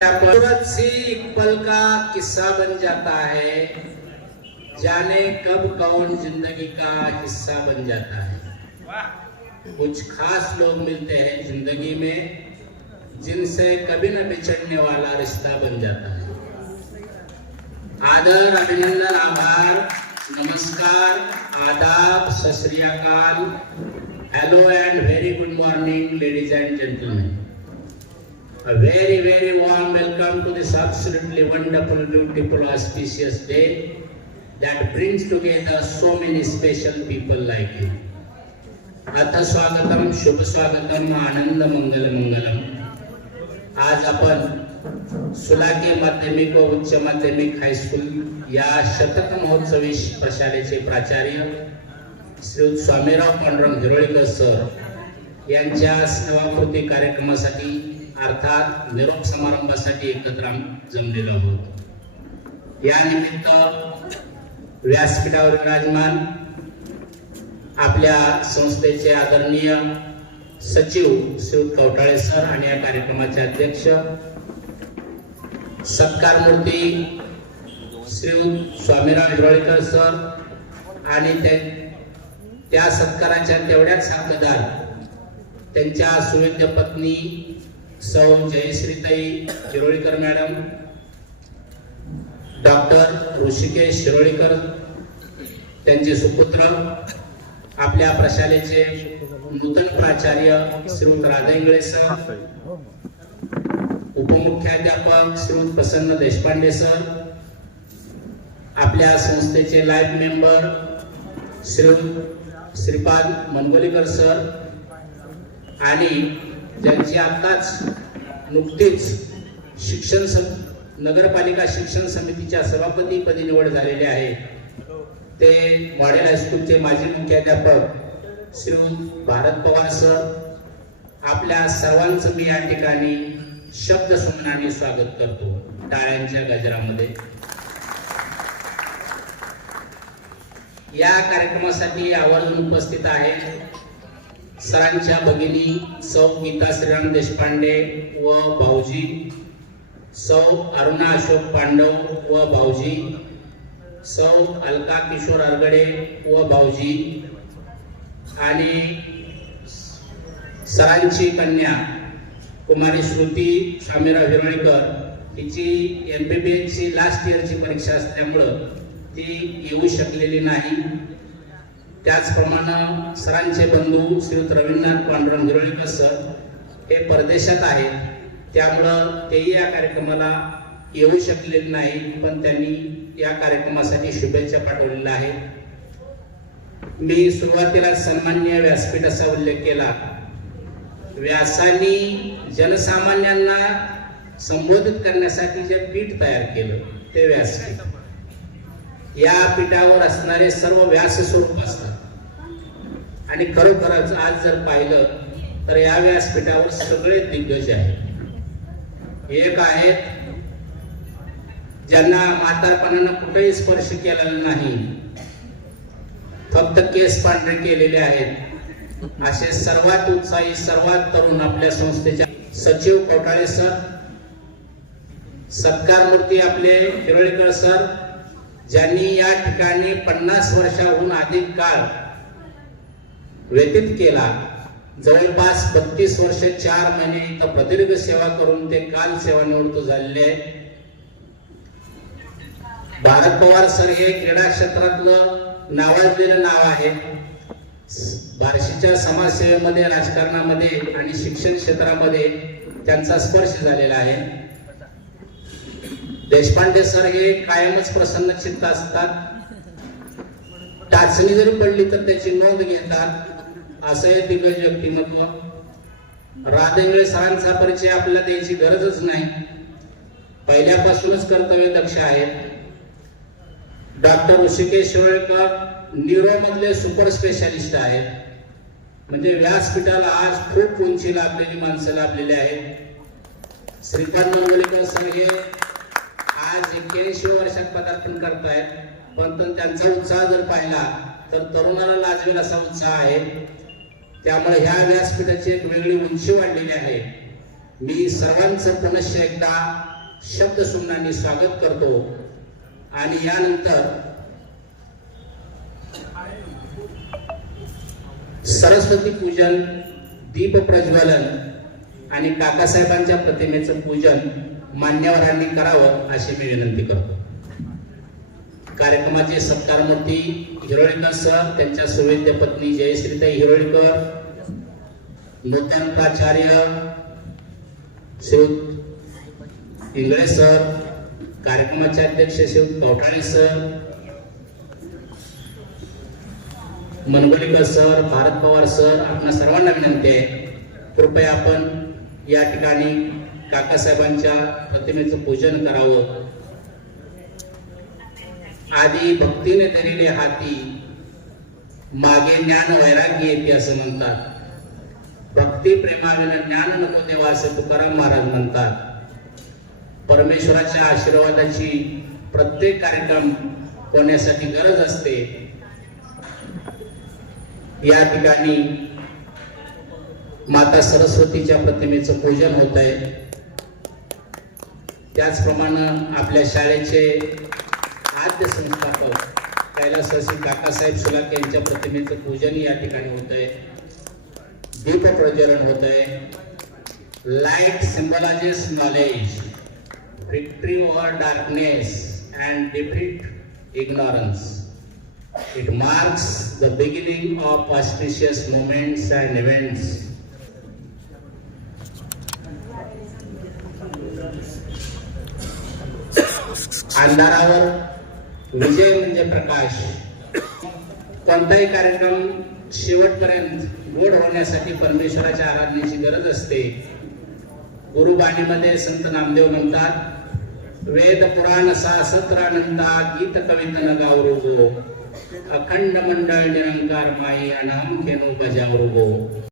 सूरत से एक पल का किस्सा बन जाता है। जाने कब कौन ज़िंदगी का हिस्सा बन जाता है। कुछ खास लोग मिलते हैं ज़िंदगी में, जिनसे कभी न बिछड़ने वाला रिश्ता बन जाता है। आदर, अभिनंदन, आभार, नमस्कार, आदाब, सत hello and very good morning ladies and gentleman A very, very warm welcome to this absolutely wonderful, beautiful, auspicious day that brings together so many special people like you. अथ स्वागतम शुभ स्वागतम आनंद मंगल मंगलम आज आपण सुलाके माध्यमिक व उच्च माध्यमिक हायस्कूल या शतक महोत्सवी प्रशालेचे प्राचार्य श्री स्वामीराव पांडुरंग हिरोळीकर सर यांच्या सेवाकृती कार्यक्रमासाठी अर्थात निरोप समारंभासाठी एकत्र आम- जमलेलो आहोत. या निमित्त व्यासपीठावर विराजमान आपल्या संस्थेचे आदरणीय सचिव श्री कवटाळे सर आणि या कार्यक्रमाचे अध्यक्ष सत्कार मूर्ती श्री स्वामीराम हिरोळेकर सर आणि त्या सत्काराच्या तेवढ्याच हक्कदार त्यांच्या सुवेद्य पत्नी सौ जयश्रीताई शिरोळीकर मॅडम डॉक्टर ऋषिकेश शिरोळीकर त्यांचे सुपुत्र आपल्या प्रशालेचे नूतन प्राचार्य श्रीयुत राधांगळे सर उपमुख्याध्यापक श्रीमंत प्रसन्न देशपांडे सर आपल्या संस्थेचे life member Shriyut Shripad Mangolikar sir आणि ज्यांची आताच नुकतीच शिक्षण सम- नगरपालिका शिक्षण समितीच्या सभापतीपदी निवड झालेली आहे. ते मॉडेल हायस्कूलचे माजी मुख्याध्यापक श्री भारत पवार सर आपल्या सर्वांचं मी या ठिकाणी शब्द सुमनाने स्वागत करतो टाळ्यांच्या गजरामध्ये. या कार्यक्रमासाठी आवर्जून उपस्थित आहे सरांच्या भगिनी सौ गीता श्रीराम देशपांडे व भाऊजी सौ अरुणा अशोक पांडव व भाऊजी सौ अलका किशोर अरगडे व भाऊजी आणि सरांची कन्या कुमारी श्रुती स्वामीराव हिरोळीकर हिची एम बी बी एसची लास्ट इयरची परीक्षा असल्यामुळं ती येऊ शकलेली नाही. त्याचप्रमाणे सरांचे बंधू श्रीयुत रवींद्रनाथ पांडुरंग हिरोळीकर सर हे परदेशात आहेत. त्यामुळं तेही या कार्यक्रमाला येऊ शकलेले नाही पण त्यांनी या कार्यक्रमासाठी शुभेच्छा पाठवलेल्या आहेत. मी सुरुवातीला सन्मान्य व्यासपीठ असा उल्लेख केला. व्यासांनी जनसामान्यांना संबोधित करण्यासाठी जे पीठ तयार केलं ते व्यासपीठ. या पीठावर असणारे सर्व व्यास स्वरूप असतात. आणि खरोखरच आज जर पाहिलं तर या व्यासपीठावर सगळे दिग्गज आहेत. एक आहेत ज्यांना म्हातारपणानं कुठेही स्पर्श केलेला नाही. फक्त केस पांढरे केलेले आहेत. असे सर्वात उत्साही सर्वात तरुण आपल्या संस्थेच्या सचिव कवटाळे सर सत्कार मूर्ती आपले हिरळेकर सर ज्यांनी या ठिकाणी पन्नास वर्षाहून अधिक काळ व्यतीत केला जवळपास बत्तीस वर्ष चार महिने इथं प्रदीर्घ सेवा करून ते काल सेवानिवृत्त झालेले आहेत. भारत पवार सर हे क्रीडा क्षेत्रातलं नावाजलेलं नाव आहे. बार्शीच्या समाजसेवेमध्ये राजकारणामध्ये आणि शिक्षण क्षेत्रामध्ये त्यांचा स्पर्श झालेला आहे. देशपांडे सर हे कायमच प्रसन्न चित्त असतात. टाचणी जरी पडली तर त्याची नोंद घेतात. असं हे दिग्गज व्यक्तिमत्व राधेंगळे सरांचा परिचय आपल्याला द्यायची गरजच नाही. पहिल्यापासूनच कर्तव्य दक्ष आहेत डॉक्टर ऋषिकेश शिरोळकर न्यूरो मधले सुपर स्पेशालिस्ट आहेत. म्हणजे व्यासपीठाला आज खूप उंची लाभलेली माणसं लाभलेली आहेत. श्रीकांत मंगलेकर सर हे आज एक्क्याऐंशी वर्षात पदार्पण करतायत. पण त्यांचा उत्साह जर पाहिला तर तरुणाला लाजवेल असा उत्साह आहे. त्यामुळे ह्या व्यासपीठाची एक वेगळी उंची वाढलेली आहे. मी सर्वांचं पुनश्च एकदा शब्द सुमनाने स्वागत करतो. आणि यानंतर सरस्वती पूजन दीप प्रज्वलन आणि काकासाहेबांच्या प्रतिमेचं पूजन मान्यवरांनी करावं अशी मी विनंती करतो. कार्यक्रमाचे सत्कारमूर्ती हिरोळीकर सर त्यांच्या सुवेद्य पत्नी जयश्रीताई हिरोळीकर नूतन प्राचार्य श्रीयुत इंगळे सर कार्यक्रमाचे अध्यक्ष श्रीयुत Kavthale sir Mangolikar sir Bharat Pawar sir आपणा सर्वांना विनंती आहे. कृपया आपण या ठिकाणी काकासाहेबांच्या प्रतिमेचं पूजन करावं. आधी भक्तीने धरलेले हाती मागे ज्ञान वैराग्य येते असं म्हणतात. भक्ती प्रेमाविना ज्ञान नको देवा असं तुकाराम महाराज म्हणतात. परमेश्वराच्या आशीर्वादाची प्रत्येक कार्यक्रम होण्यासाठी गरज असते. या ठिकाणी माता सरस्वतीच्या प्रतिमेचं पूजन होत आहे त्याचप्रमाणे आपल्या शाळेचे आद्य संस्थापक कैलास सिंग काकासाहेब सुलाके यांच्या प्रतिमेचं पूजन या ठिकाणी होत आहे. दीप प्रज्वलन होत आहे. Light symbolises knowledge victory or darkness and defeat ignorance it marks the beginning of auspicious moments and events अंधारावर विजय म्हणजे प्रकाश. कोणताही कार्यक्रम शेवटपर्यंत गोड होण्यासाठी परमेश्वराच्या आराधनेची गरज असते. गुरुबाणीमध्ये संत नामदेव म्हणतात वेद पुराण सा सत्रानंदा गीत कवितन गावरुगो. अखंड मंडळ निरंकार माई अनाम केनो बजावरुगो.